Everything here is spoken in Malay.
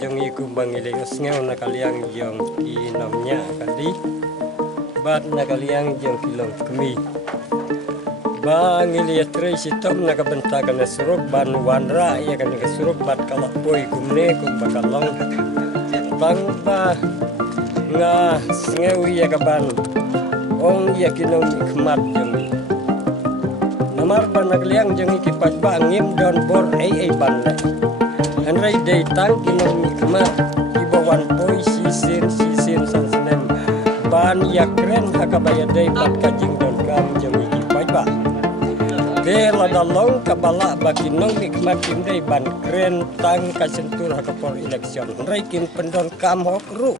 jong iku bangile usngau na kaliang jong inomnya kali bat na kaliang jong kilong kemi bangile tre sitom na kabentakan na surup ban wanra ya kan ka surup bat kalak boy kumne kum bakalong bangba nga ngeu ya kaban ong ya kinong ikmat jong namar ban nagliang jong ikipat ba ngim don bor ai ban le Andrai day tang kinong ikmat ibawan boy sisin sansnem ban yakren hakabaya day pat kajing don kam jong ikipat ba Bela dalong kabala bakinong ikmat kim day ban kren tang kasentur hakapor eleksyon Andrai kin pendon kam hokru